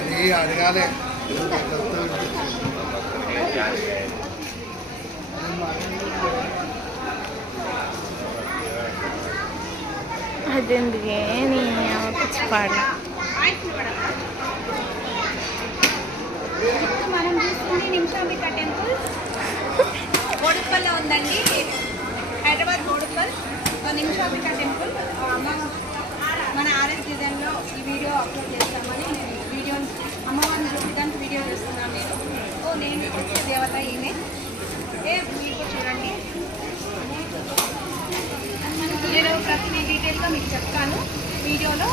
అది అడగాలి. అదేందుకే నీ పిచ్చిపాడు. మనం చూస్తుంది నిమిషాంబిక టెంపుల్ బోడుప్పల్లో ఉందండి. హైదరాబాద్ బోడుప్పల్ నిమిషాంబిక టెంపుల్. మన ఆర్ఎస్ డిజైన్లో ఈ వీడియో అప్లోడ్ చేస్తామని నేను వీడియోని అమ్మవారిని చూపించడానికి వీడియో చేస్తున్నాను. నేను వచ్చే దేవత ఈమె. మీకు చూడండి, నేను ప్రతి డీటెయిల్గా మీకు చెప్తాను వీడియోలో.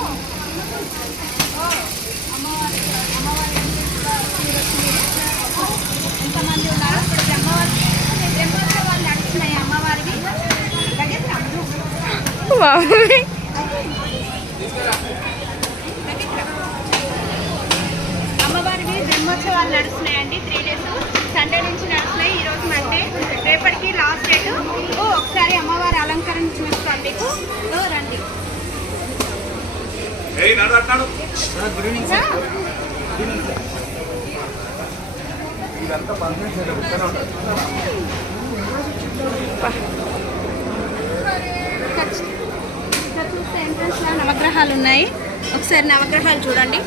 అమ్మవారి ఎంతమంది ఉన్నారు ఇప్పుడు బ్రహ్మోత్సవాలు నడుస్తున్నాయి అమ్మవారివి. అమ్మవారివి బ్రహ్మోత్సవాలు నడుస్తున్నాయండి. 3 days సండే నుంచి నడుస్తున్నాయి. ఈరోజు మండే, రేపటికి లాస్ట్ డేట్. ఒకసారి అమ్మవారి అలంకరణ చూస్తాను మీకు. రండి. చూస్తే ఎంట్రన్స్ లో నవగ్రహాలు ఉన్నాయి. ఒకసారి నవగ్రహాలు చూడండి.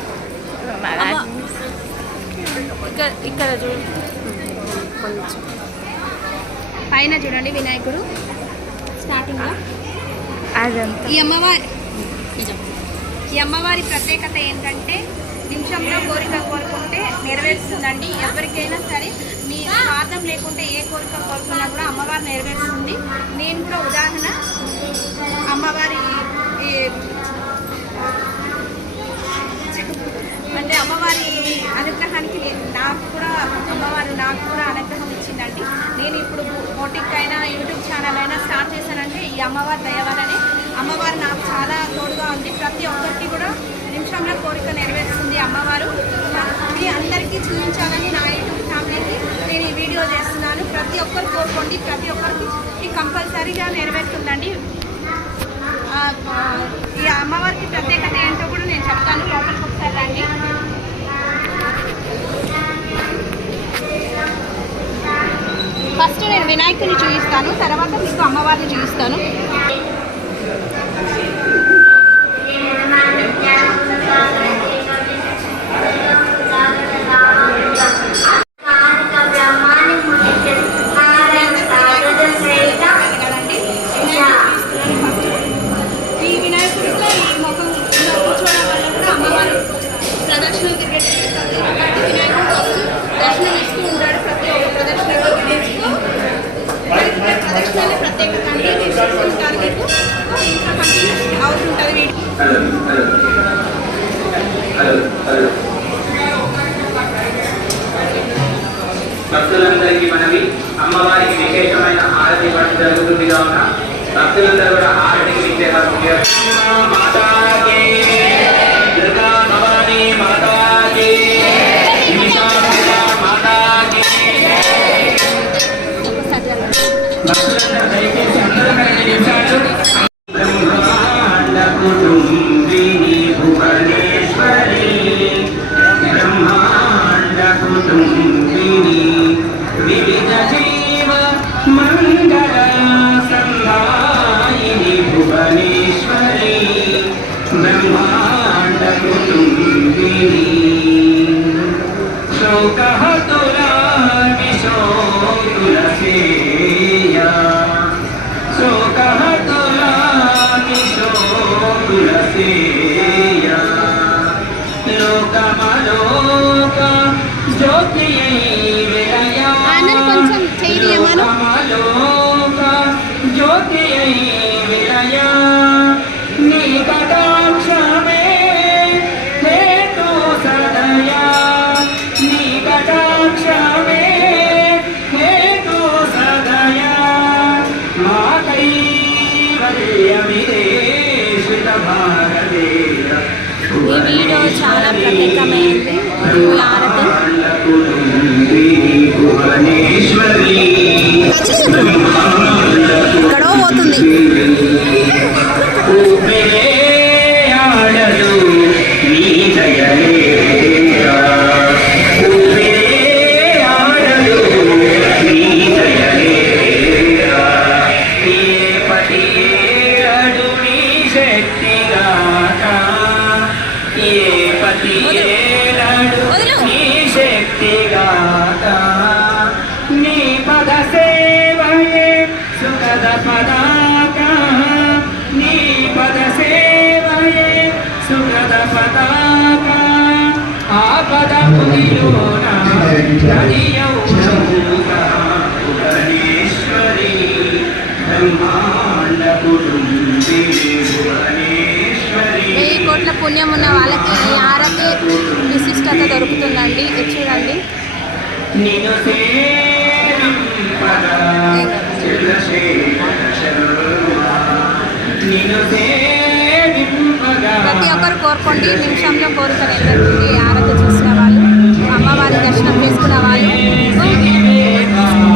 ఇక్కడ చూడండి, పైన చూడండి వినాయకుడు స్టార్టింగ్ లో. ఈ అమ్మవారి ప్రత్యేకత ఏంటంటే నిమిషంలో కోరిక కోరుకుంటే నెరవేరుస్తుందండి. ఎవరికైనా సరే మీ స్వార్థం లేకుంటే ఏ కోరిక కోరుకున్నా కూడా అమ్మవారు నెరవేరుస్తుంది. నేను కూడా ఉదాహరణ అమ్మవారి అంటే అమ్మవారి అనుగ్రహానికి నాకు కూడా అనుగ్రహం ఇచ్చిందండి. నేను ఇప్పుడు బోటిక్ అయినా యూట్యూబ్ ఛానల్ అయినా స్టార్ట్ చేశానంటే ఈ అమ్మవారి దయవలనే. అమ్మవారు నాకు చాలా తోడుగా ఉంది. ప్రతి ఒక్కరికి కూడా నిమిషంలో కోరిక నెరవేరుస్తుంది అమ్మవారు. మీ అందరికీ చూపించాలని నా యూట్యూబ్ ఫ్యామిలీకి నేను ఈ వీడియో చేస్తున్నాను. ప్రతి ఒక్కరు కోరుకోండి, ప్రతి ఒక్కరికి ఈ కంపల్సరీగా నెరవేరుతుందండి. ఈ అమ్మవారికి ప్రత్యేకత ఏంటో కూడా నేను చెప్తాను. లోపలికి ఒకసారి రండి. ఫస్ట్ నేను వినాయకుడిని చూపిస్తాను, తర్వాత మీకు అమ్మవారిని చూపిస్తాను. ఈ వినాయకుడిలో ఈ ముఖం కూర్చోవడం వల్ల కూడా అమ్మవారు ప్రదక్షిణ వినాయకుడు దర్శనం ఇస్తూ ఉంటాడు. ప్రతి ఒక్క ప్రదక్షిణలో ప్రదక్షిణాన్ని ప్రత్యేకత అండి. చూసుకుంటారు మీకు ఇంకా కంటిన్యూ అవుతుంటుంది. భక్తులందరికీ మనవి, అమ్మవారికి విశేషమైన హారతి ఇవ్వడం జరుగుతుంది కావున భక్తులందరూ కూడా హారతికి విచ్చేవారు. దుర్గా భవానీ మాతాకి, భక్తులందరూ దయచేసి అందరూ కలిసి నిలిచారు. బ్రహ్మాండ కుటుంబిని భువనేశ్వరి, బ్రహ్మాండ కుటుంబిని వివిధ జీవ మంగళ సందాయిని భువనేశ్వరి, బ్రహ్మాండ కుటుంబిని శోకహతులా విశోకులసేయ, శోకహతులా విశోకులసేయ, లోకమలోక జ్యోతియై విలయా, లోకమలోక జ్యోతియై విలయా, నీ కటాక్షమే హేతు సదయా, నీ కటాక్షమే హేతు సదయా, మా కైవల్యమిదే శ్రిత భారతేయ. ఈ వీడియో చాలా ప్రత్యేకమైంది. ఎక్కడో పోతుంది. శక్తిగాక ఏ పతి ఏనాడు నీ శక్తిగాక నీ పద సేవయే సుఖద పదాక నీ పద సేవయే సుఖద పదాక ఆ పద ముగిలోన భువనేశ్వరి బ్రహ్మాండ కుటుంబీ భువనేశ్వరి 1000 కోట్ల పుణ్యం ఉన్న వాళ్ళకి ఈ ఆరతి విశిష్టత దొరుకుతుందండి. ఇది చూడండి. నిన్ను సేవింపగా చంద్రశేఖర శర్మ నిన్ను సేవింపగా ప్రతి ఒక్కరు కోరుకోండి. నిమిషంలో కోరిక నెరవేరుతుంది. ఈ ఆరతి చూసిన వాళ్ళు, అమ్మవారి దర్శనం చేసుకున్న వాళ్ళు వినిపిస్తాము.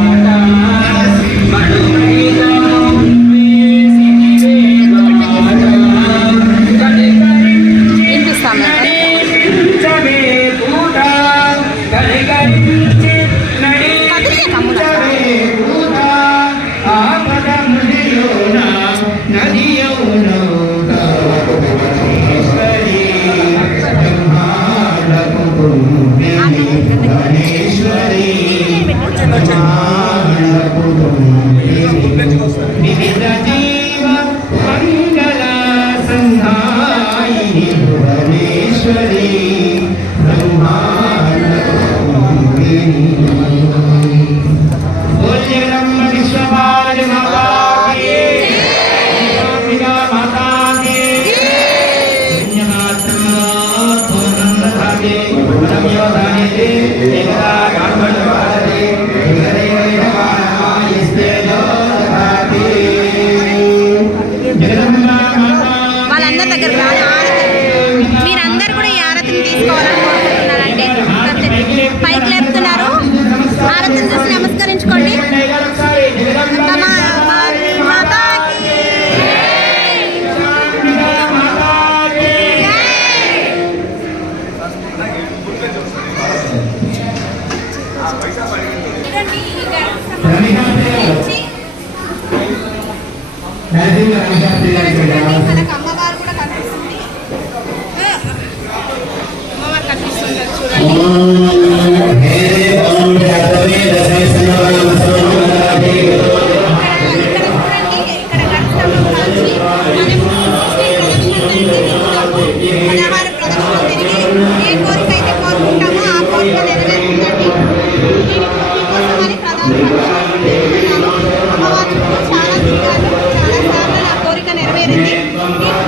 వాళ్ళందరి దగ్గర మీరందరూ కూడా ఈ ఆరతిని తీసుకోవాలని కోరుకుంటున్నారండి. పైకి లేపుతున్నారు. ఆరతిని చూసి నమస్కరించుకోండి. మనకు అమ్మవారు కూడా కనిపిస్తుంది. అమ్మవారు కనిపిస్తుంది చూడండి.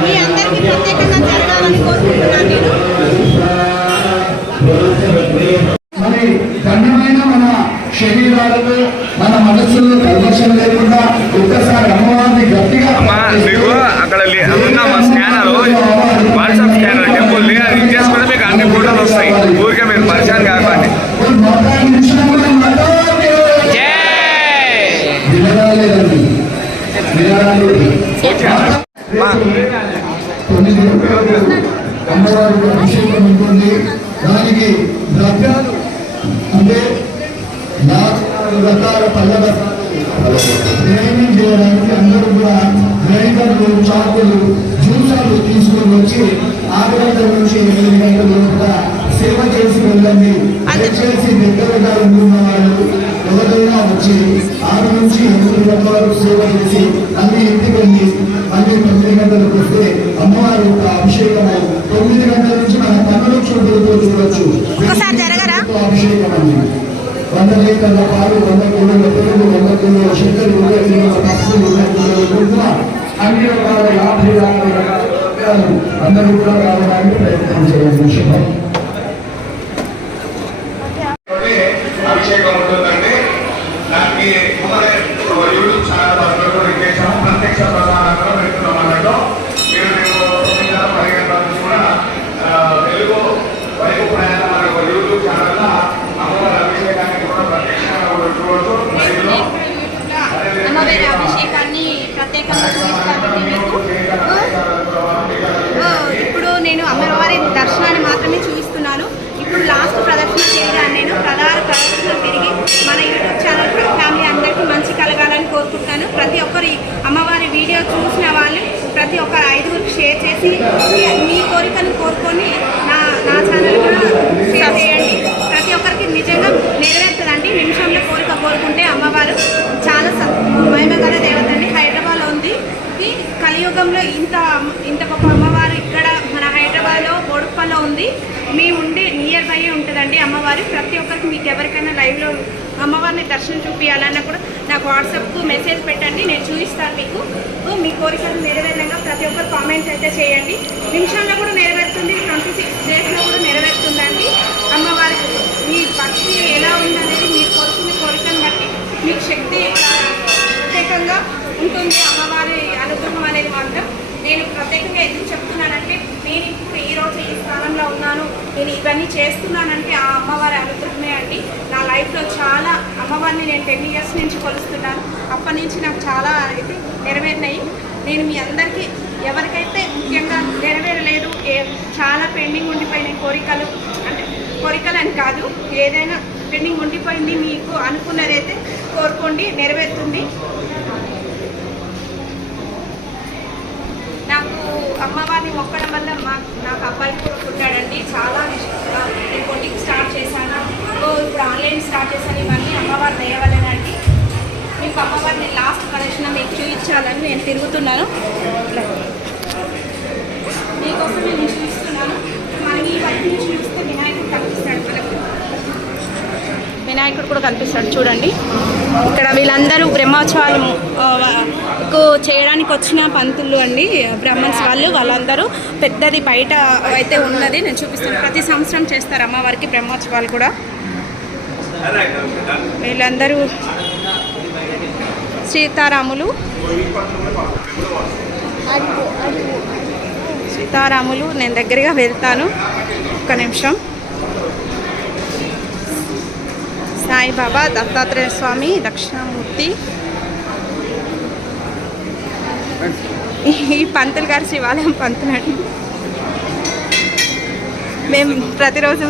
మీ అందరికీ ప్రత్యేకంగా జరగాలని కోరుకుంటున్నాను నేను. మరి ధన్యమైన మన శరీరాలకు మన మనస్సులో కల్మషం లేకుండా ఒక్కసారి అమ్మవారిని గట్టిగా అక్కడ ఉన్న మా స్కానర్ వాట్సాప్ స్కానర్ టెంపుల్ అది చేసుకుంటే మీకు అన్ని ఫోటోలు వస్తాయి. ఊరికే మీరు పరిచయం కాకండి. అమ్మవారి అభిషేకం ఉంటుంది. దానికి ద్రవ్యాలు అంటే 4 రకాల పళ్ళ ప్రయాణం చేయడానికి అందరూ కూడా గ్రైండర్లు, చాకులు, జ్యూసాలు తీసుకొని వచ్చి 6 గంటల నుంచి 8 గంటల లోపల సేవ చేసి వెళ్ళండి. దయచేసి దగ్గరగా ఉన్న వాళ్ళు ఎవరైనా వచ్చి 6 నుంచి 8 గంటల సేవ చేసి అన్ని ఇంటికి వెళ్ళి మళ్ళీ 9 గంటలకు వస్తే అమ్మవారి యొక్క అభిషేకము 9 గంటల నుంచి మన కన్నుల చూపులతో చూడొచ్చు. అభిషేకం అండి. 100 లీటర్ల పాలు, 100 కిలోల పెరుగు, 100 కిలోల చక్కెర, 20 కిలోల పప్పు, 20 కిలోల కుంకుమ, అన్ని రకాల 50 రకాల ద్రవ్యాలు అందరూ కూడా రావడానికి ప్రయత్నం చేయండి. శుభం. అభిషేకం ఉంటుందండి. దానికి యూట్యూబ్ ఛానల్ చేసాము. ప్రత్యక్ష ప్రసారంలో పెడుతున్నాం అన్నట్టు. మీరు 9 గంటల 10 గంటల నుంచి కూడా తెలుగు వైపు ప్రయాణం అనే ఒక యూట్యూబ్ ఛానల్ అమ్మవారి అభిషేకానికి కూడా ప్రత్యక్షంగా చూడవచ్చు. అమ్మవారి అభిషేకాన్ని ప్రత్యేకంగా చూపిస్తాను. ఇప్పుడు నేను అమ్మవారి దర్శనాన్ని మాత్రమే చూపిస్తాను. దయచేసి మీ కోరికను కోరుకొని నా ఛానల్ కూడా షేర్ చేయండి. ప్రతి ఒక్కరికి నిజంగా నెరవేరుతుందండి. నిమిషంలో కోరిక కోరుకుంటే అమ్మవారు చాలా మహిమగల దేవత అండి. హైదరాబాద్లో ఉంది. ఈ కలియుగంలో ఇంత గొప్ప అమ్మవారు ఇక్కడ మన హైదరాబాద్లో బోడుప్పల్లో ఉంది. మీ ఉండే నియర్ బై ఉంటుందండి అమ్మవారు. ప్రతి ఒక్కరికి మీకు ఎవరికైనా లైవ్లో అమ్మవారిని దర్శనం చూపించాలన్నా కూడా నాకు వాట్సాప్కు మెసేజ్ పెట్టండి, నేను చూపిస్తాను మీకు. మీ కోరికలు నెరవేరంగా ప్రతి ఒక్కరు కామెంట్స్ అయితే చేయండి. నిమిషంలో కూడా నెరవేరుతుంది, 26 డేస్లో కూడా నెరవేరుతుందండి. అమ్మవారికి మీ భక్తి ఎలా ఉందనేది మీరు కోరుకునే కోరికను బట్టి మీకు శక్తి ప్రత్యేకంగా ఉంటుంది. అమ్మవారి అనుగ్రహం అనేది మాత్రం నేను ప్రత్యేకంగా ఎందుకు చెప్తున్నానంటే, నేను ఇప్పుడు ఈరోజు ఈ స్థానంలో ఉన్నాను, నేను ఇవన్నీ చేస్తున్నానంటే ఆ అమ్మవారి అనుగ్రహమే అండి. నా లైఫ్లో చాలా అమ్మవారిని నేను 10 ఇయర్స్ నుంచి కొలుస్తున్నాను. అప్పటి నుంచి నాకు చాలా అయితే నెరవేరినాయి. నేను మీ అందరికీ ఎవరికైతే ముఖ్యంగా నెరవేరలేదు, చాలా పెండింగ్ ఉండిపోయిన కోరికలు, అంటే కోరికలు అని కాదు, ఏదైనా పెండింగ్ ఉండిపోయింది మీకు అనుకున్నదైతే కోరుకోండి, నెరవేరుతుంది. నాకు అమ్మవారిని మొక్కడం వల్ల నాకు అబ్బాయి కూడా పుట్టాడండి. చాలా ఇష్టంగా నేను బొటిక్ స్టార్ట్ చేశాను, ఇప్పుడు ఆన్లైన్ స్టార్ట్ చేశాను. ఇవన్నీ అమ్మవారి దయవలనండి. మీకు అమ్మవారిని లాస్ట్ కలెక్షన్ మీకు చూపించాలని నేను తిరుగుతున్నాను. మీకోసం నేను చూపిస్తున్నాను. మనం ఈ వైపు నుంచి చూస్తే వినాయకుడు కనిపిస్తాడు. మనకు వినాయకుడు కూడా కనిపిస్తాడు చూడండి. ఇక్కడ వీళ్ళందరూ బ్రహ్మోత్సవాలు చేయడానికి వచ్చిన పంతులు అండి, బ్రాహ్మణ్స్ వాళ్ళందరూ. పెద్దది బయట అయితే ఉన్నది, నేను చూపిస్తాను. ప్రతి సంవత్సరం చేస్తారు అమ్మవారికి బ్రహ్మోత్సవాలు కూడా. వీళ్ళందరూ సీతారాములు నేను దగ్గరగా వెళ్తాను, ఒక్క నిమిషం. సాయిబాబా, దత్తాత్రేయ స్వామి, దక్షిణామూర్తి. ఈ పంతులు గారు శివాలయం పంతులు అండి. మేము ప్రతిరోజు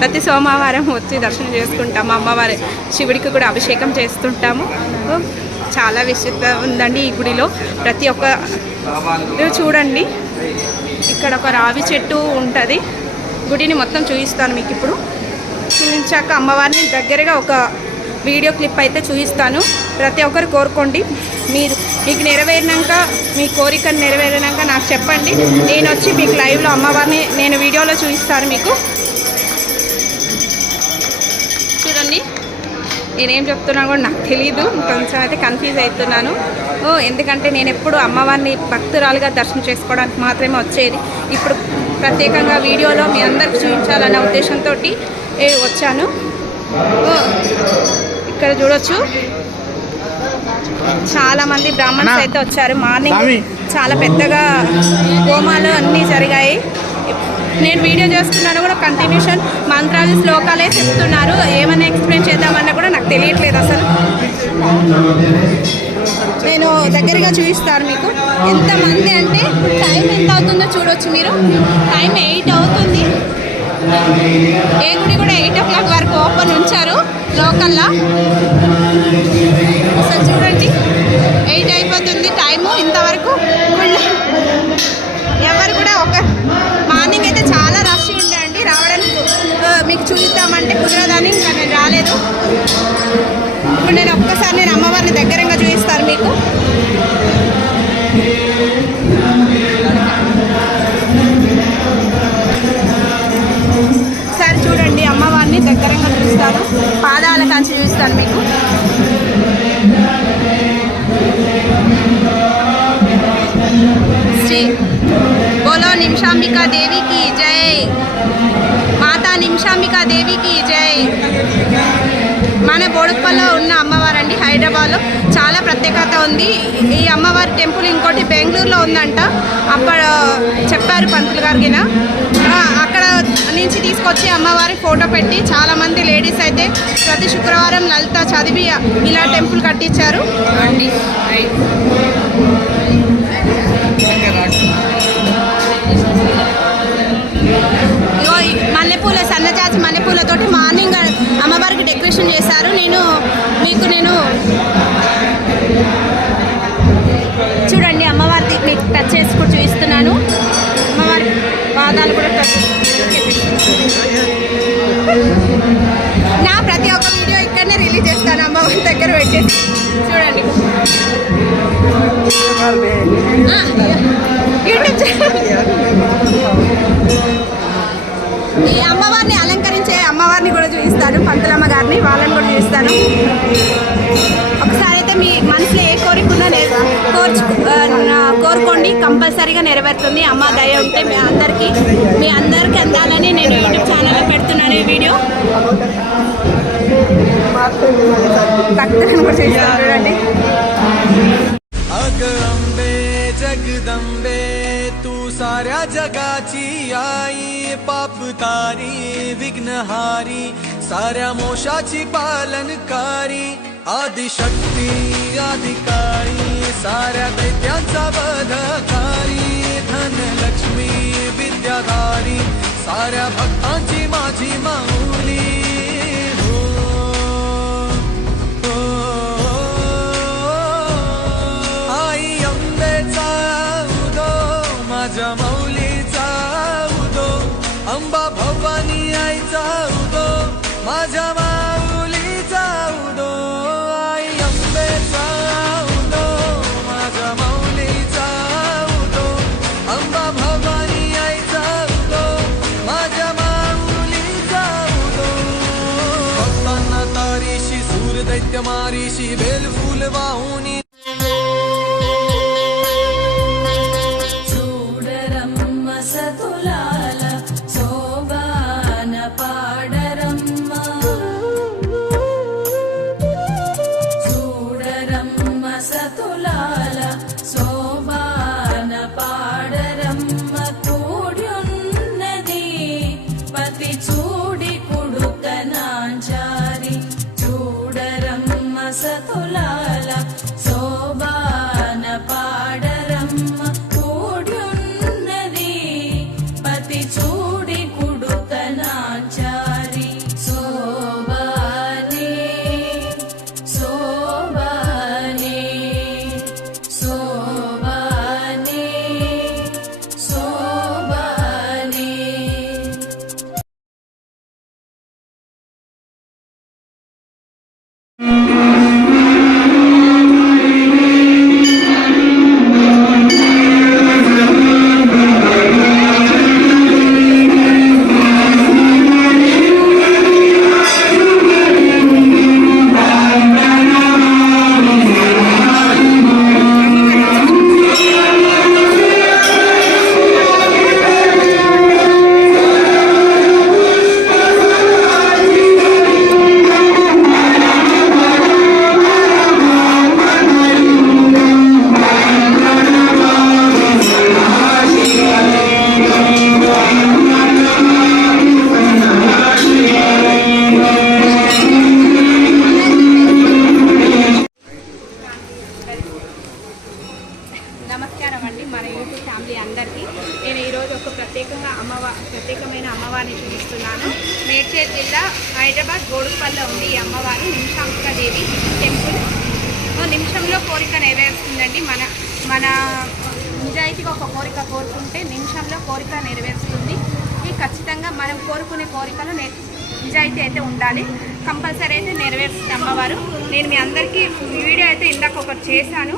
ప్రతి సోమవారం వచ్చి దర్శనం చేసుకుంటాము. అమ్మవారి శివుడికి కూడా అభిషేకం చేస్తుంటాము. చాలా విశిష్టత ఉందండి ఈ గుడిలో. ప్రతి ఒక్క చూడండి, ఇక్కడ ఒక రావి చెట్టు ఉంటుంది. గుడిని మొత్తం చూపిస్తాను మీకు. ఇప్పుడు చూపించాక అమ్మవారిని దగ్గరగా ఒక వీడియో క్లిప్ అయితే చూపిస్తాను. ప్రతి ఒక్కరు కోరుకోండి. మీకు నెరవేరినాక, మీ కోరికను నెరవేరినాక నాకు చెప్పండి. నేను వచ్చి మీకు లైవ్లో అమ్మవారిని నేను వీడియోలో చూపిస్తాను మీకు. చూడండి, నేనేం చెప్తున్నా కూడా నాకు తెలీదు, కొంచెం అయితే కన్ఫ్యూజ్ అవుతున్నాను. ఎందుకంటే నేను ఎప్పుడు అమ్మవారిని భక్తురాలుగా దర్శనం చేసుకోవడానికి మాత్రమే వచ్చేది. ఇప్పుడు ప్రత్యేకంగా వీడియోలో మీ అందరికి చూపించాలన్న ఉద్దేశంతో వచ్చాను. ఇక్కడ చూడొచ్చు, చాలామంది బ్రాహ్మణ్స్ అయితే వచ్చారు. మార్నింగ్ చాలా పెద్దగా హోమాలు అన్నీ జరిగాయి. నేను వీడియో చేస్తున్నాను కూడా కంటిన్యూషన్ మంత్రాలు శ్లోకాలే చెప్తున్నారు. ఏమైనా ఎక్స్ప్లెయిన్ చేద్దామన్నా కూడా నాకు తెలియట్లేదు అసలు. నేను దగ్గరగా చూపిస్తాను మీకు. ఎంతమంది అంటే టైం ఎంత అవుతుందో చూడొచ్చు మీరు. టైం 8 అవుతుంది. ఏ గుడి కూడా 8 o'clock వరకు ఓపెన్ ఉంచారు లోకల్లో. అసలు చూడండి, 8 అయిపోతుంది టైము. ఇంతవరకు ఎవరు కూడా మార్నింగ్ అయితే చాలా రష్ ఉండే అండి. రావడానికి మీకు చూద్దామంటే కుదరదని ఇంకా నేను రాలేదు. ఇప్పుడు నేను ఒక్కసారి అమ్మవారిని దగ్గరగా చూపిస్తాను మీకు. ఒకసారి చూడండి, అమ్మవారిని దగ్గరగా చూపిస్తాను. పాదాల కాంచి చూపిస్తాను మీకు. శ్రీ బోలో నిమిషాంబికా దేవికి జై, మాతా నిమిషాంబికా దేవికి జై. మన బోడుప్పల్లో ఉన్న అమ్మవారండి, హైదరాబాద్లో చాలా ప్రత్యేకత ఉంది. ఈ అమ్మవారి టెంపుల్ ఇంకోటి బెంగళూరులో ఉందంట. అప్పుడు చెప్పారు పంతులు గారికి. అక్కడ నుంచి తీసుకొచ్చి అమ్మవారి ఫోటో పెట్టి చాలామంది లేడీస్ అయితే ప్రతి శుక్రవారం లలిత చదివి ఇలా టెంపుల్ కట్టించారు. ఇగో మల్లెపూల సన్నజాజి మల్లెపూలతోటి మార్నింగ్ అమ్మవారికి డెకరేషన్ చేశారు. నేను చూడండి అమ్మవారికి టచ్ చేసుకుంటూ చూపిస్తున్నాను. యూట్యూబ్ ఈ అమ్మవారిని అలంకరించే అమ్మవారిని కూడా చూపిస్తాను, పంతులమ్మ గారిని, వాళ్ళని కూడా చూపిస్తాను. ఒకసారి అయితే మీ మనసులో ఏ కోరిక ఉన్నా కోరుకోండి, కంపల్సరీగా నెరవేరుతుంది. అమ్మ దయ ఉంటే మీ అందరికీ అందాలని నేను యూట్యూబ్ ఛానల్లో పెడుతున్నాను ఈ వీడియో. భక్తులను కూడా చూపిస్తాను చూడండి. अग अंबे जगदंबे तू साऱ्या जगाची आई, पाप तारी विघ्नहारी साऱ्या मोशाची पालनकारी, आदिशक्ती आदिकाळी साऱ्या दैत्यांचा वधकारी, धनलक्ष्मी विद्याधारी साऱ्या भक्तांची माझी माऊली. माझ्या माऊलीचा उदो, अंबा भवानी आईचा उदो, माझ्या माऊलीचा उदो, आई अंबेचा उदो, माझ्या माऊलीचा उदो, अंबा भवानी आईचा उदो, माझ्या माऊलीचा उदो. भक्तांना तारीशी सूर दैत्य मारीशी बेल फूल वाहुनी ప్రత్యేకమైన అమ్మవారిని చూపిస్తున్నాను. మేడ్చల్ జిల్లా హైదరాబాద్ గోడుపల్లిలో ఉంది ఈ అమ్మవారు. నిమిషాంబికాదేవి టెంపుల్. నిమిషంలో కోరిక నెరవేరుస్తుందండి. మన నిజాయితీగా ఒక కోరిక కోరుకుంటే నిమిషంలో కోరిక నెరవేరుస్తుంది. ఇది ఖచ్చితంగా మనం కోరుకునే కోరికలు నిజాయితీ అయితే ఉండాలి. కంపల్సరీ అయితే నెరవేరుస్తుంది అమ్మవారు. నేను మీ అందరికీ వీడియో అయితే ఇందాక ఒకటి చేశాను.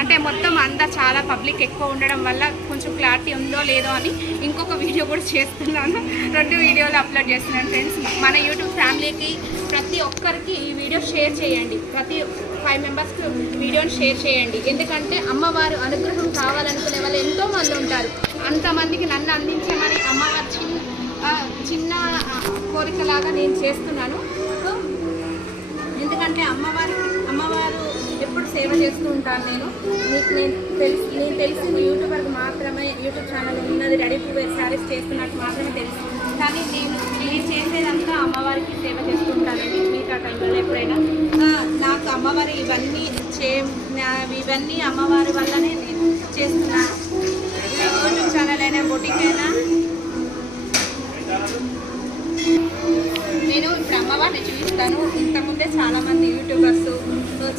అంటే మొత్తం అంతా చాలా పబ్లిక్ ఎక్కువ ఉండడం వల్ల కొంచెం క్లారిటీ ఉందో లేదో అని ఇంకొక వీడియో కూడా చేస్తున్నాను. 2 వీడియోలు అప్లోడ్ చేస్తున్నాను ఫ్రెండ్స్. మన యూట్యూబ్ ఫ్యామిలీకి ప్రతి ఒక్కరికి ఈ వీడియో షేర్ చేయండి. ప్రతి 5 మెంబర్స్కి వీడియోని షేర్ చేయండి. ఎందుకంటే అమ్మవారు అనుగ్రహం కావాలనుకునే వాళ్ళు ఎంతోమంది ఉంటారు. అంతమందికి నన్ను అందించమని అమ్మవారు చిన్న కోరికలాగా నేను చేస్తున్నాను. ఎందుకంటే అమ్మవారు ఎప్పుడు సేవ చేస్తూ ఉంటాను. నేను తెలిసిన యూట్యూబర్కి మాత్రమే యూట్యూబ్ ఛానల్ ఉన్నది, రెడీ టు వేర్ శారీస్ చేస్తున్నట్టు మాత్రమే తెలుసు. కానీ నేను చేసేదంతా అమ్మవారికి సేవ చేస్తూ ఉంటానండి. మిగతా టైంలో ఎప్పుడైనా నాకు అమ్మవారు ఇవన్నీ అమ్మవారి వల్లనే నేను చేస్తున్నాను. యూట్యూబ్ ఛానల్ అయినా బొటిక్ అయినా నేను ఇప్పుడు అమ్మవారిని చూపిస్తాను. ఇంతకుముందే చాలామంది యూట్యూబర్స్,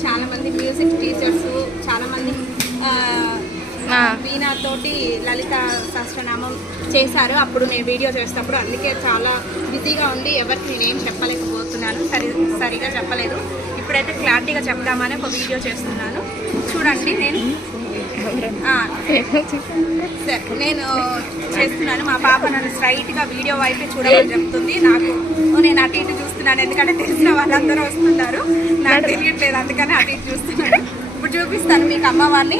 చాలామంది మ్యూజిక్ టీచర్స్, చాలామంది వీణా తోటి లలిత సహస్రనామం చేశారు అప్పుడు నేను వీడియో చేసినప్పుడు. అందుకే చాలా బిజీగా ఉంది, ఎవరికి నేనేం చెప్పలేకపోతున్నాను, సరిగా చెప్పలేదు. ఇప్పుడైతే క్లారిటీగా చెప్దామని ఒక వీడియో చేస్తున్నాను. చూడండి, నేను చేస్తున్నాను. మా పాప నన్ను స్ట్రైట్గా వీడియో వైపే చూడమని చెప్తుంది. నేను అటు ఇటు చూస్తున్నాను, ఎందుకంటే తెలిసిన వాళ్ళందరూ వస్తున్నారు, నాకు తెలియట్లేదు, అందుకని అటు ఇటు చూస్తున్నాను. ఇప్పుడు చూపిస్తాను మీకు అమ్మవారిని.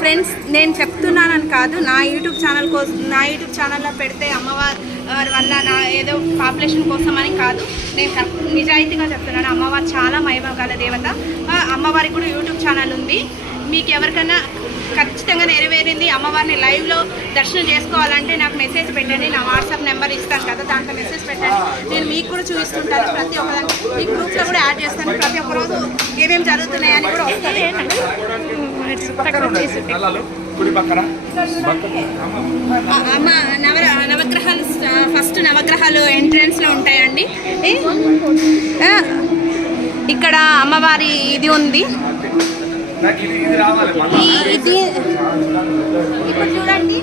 ఫ్రెండ్స్, నేను చెప్తున్నానని కాదు, నా యూట్యూబ్ ఛానల్లో పెడితే అమ్మవారి వల్ల నా ఏదో పాపులేషన్ కోసం అని కాదు, నేను నిజాయితీగా చెప్తున్నాను. అమ్మవారు చాలా మహిమ గల దేవత. అమ్మవారికి కూడా యూట్యూబ్ ఛానల్ ఉంది. మీకు ఎవరికైనా ఖచ్చితంగా నెరవేరింది, అమ్మవారిని లైవ్లో దర్శనం చేసుకోవాలంటే నాకు మెసేజ్ పెట్టండి. నా వాట్సాప్ నెంబర్ ఇస్తాను కదా, దాంట్లో మెసేజ్ పెట్టండి. నేను మీకు కూడా చూపిస్తుంటాను. ప్రతి ఒక్కదాన్ని మీ గ్రూప్లో కూడా యాడ్ చేస్తాను. ప్రతి ఒక్కరోజు ఏమేమి జరుగుతున్నాయని కూడా వస్తుంది. అమ్మ నవగ్రహాలు ఫస్ట్ నవగ్రహాలు ఎంట్రన్స్లో ఉంటాయండి. ఇక్కడ అమ్మవారి ఇది ఉంది. ఇది ఇప్పుడు చూడండి,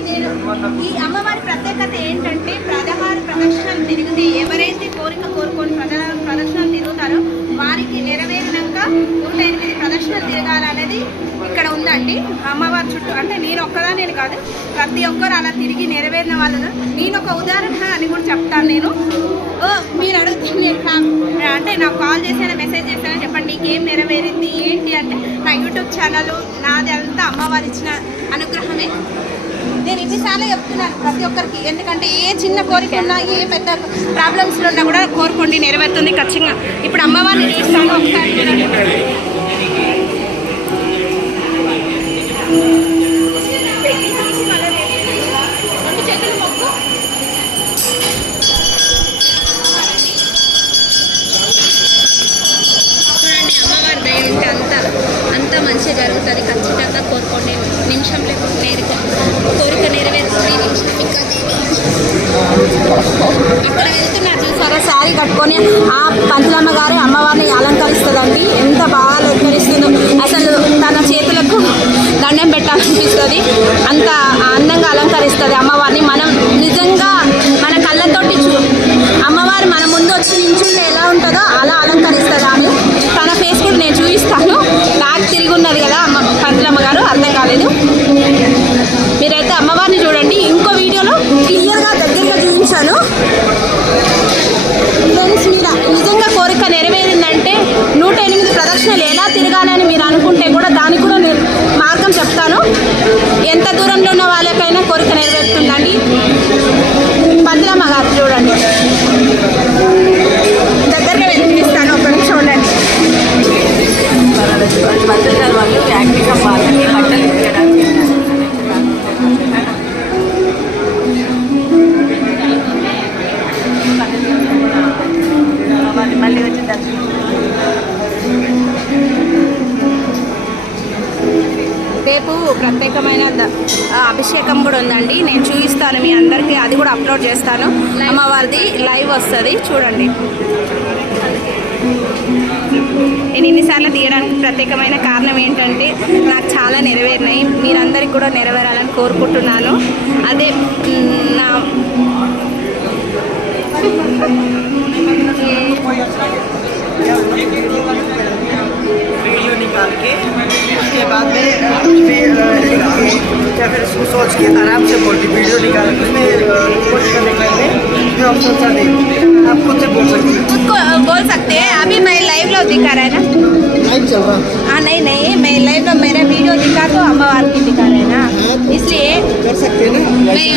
ఈ అమ్మవారి ప్రత్యేకత ఏంటంటే 16 ప్రదక్షిణలు తిరిగితే ఎవరైతే కోరుకొని ప్రదక్షిణలు తిరుగుతారో వారికి నెరవేరినాక 108 ప్రదక్షిణలు తిరగాలనేది ఇక్కడ ఉందండి. అమ్మవారి చుట్టూ అంటే నేను ఒక్కదానే కాదు, ప్రతి ఒక్కరు అలా తిరిగి నెరవేరిన వాళ్ళు. నేను ఒక ఉదాహరణ అని కూడా చెప్తాను. నేను మీరు అడుగుతుంది అంటే నాకు కాల్ చేసాను, మెసేజ్ చేశాను, చెప్పండి నీకేం నెరవేరింది ఏంటి అంటే, నా యూట్యూబ్ ఛానల్ నాది అంతా అమ్మవారి ఇచ్చిన అనుగ్రహమే. నేను ఇన్నిసార్లు చెప్తున్నాను ప్రతి ఒక్కరికి, ఎందుకంటే ఏ చిన్న కోరిక ఉన్నా, ఏ పెద్ద ప్రాబ్లమ్స్లో ఉన్నా కూడా కోరుకోండి, నెరవేరుతుంది ఖచ్చితంగా. ఇప్పుడు అమ్మవారిని చూస్తాను ఒకసారి చూడండి. అంత మంచిగా జరుగుతుంది, ఖచ్చితంగా కోరుకోండి. నిమిషంలో కోరిక నెరవేరుతుంది. అక్కడ వెళ్తున్నారు చూసారా, శారీ కట్టుకొని ఆ పంతులమ్మ గారు అమ్మవారిని అలంకరిస్తుందండి. ఎంత బాగా అలంకరిస్తుందో, అసలు తన చేతులకు దండం పెట్టాలనిపిస్తుంది, అంత అందంగా అలంకరిస్తుంది అమ్మవారిని. మనం నిజంగా మన కళ్ళతోటి అమ్మవారు మన ముందు వచ్చి నించుంటే ఎలా ఉంటుందో అలా అలంకరిస్తుంది ఆమె. తన ఫేస్ కూడా నేను చూపిస్తాను. నాకు తిరిగి ఉన్నది కదా పంతులమ్మ గారు, అర్థం కాలేదు. మీరైతే అమ్మవారిని చూడండి. ఇంకో వీడియోలో క్లియర్గా దగ్గరగా చూపించాను. ఫ్రెండ్స్, మీరు నిజంగా కోరిక నెరవేరిందంటే 108 ప్రదక్షిణలు ఎలా తిరగాలని మీరు అనుకుంటే కూడా దానికి కూడా నేను మార్గం చెప్తాను. ఎంత దూరంలో ఉన్న వాళ్ళకైనా కోరిక నెరవేరుతుందండి. పంతులమ్మ గారు చూడండి, దగ్గరగా వెళ్ళిస్తాను, ఒక నిమిషం ఉండండి. పంతులు గారు వాళ్ళు యాక్టివ్గా వాళ్ళకి బట్టలు ఇవ్వడానికి మళ్ళీ వచ్చి రేపు ప్రత్యేకమైన అభిషేకం కూడా ఉందండి, నేను చూపిస్తాను మీ అందరికీ. అది కూడా అప్లోడ్ చేస్తాను. అమ్మవారిది లైవ్ వస్తుంది, చూడండి. నేను ఇన్నిసార్లు తీయడానికి ప్రత్యేకమైన కారణం ఏంటంటే నాకు చాలా నెరవేరినాయి, మీరందరికీ కూడా నెరవేరాలని కోరుకుంటున్నాను. అదే నా वीडियो निकाल के उसके बाद में या फिर उसको सोच के आराम से बोल वीडियो निकाल के उसमें पोस्ट करने के लिए ऑप्शन सा नहीं, आप खुद से बोल सकते हैं, खुद को बोल सकते हैं. अभी मैं लाइव लो दिखा रहा है ना, लाइव चल रहा है. हाँ नहीं मैं लाइव में मेरा वीडियो दिखा तो अम्मा की दिखा रहे हैं ना, इसलिए कर सकते हैं ना. मैं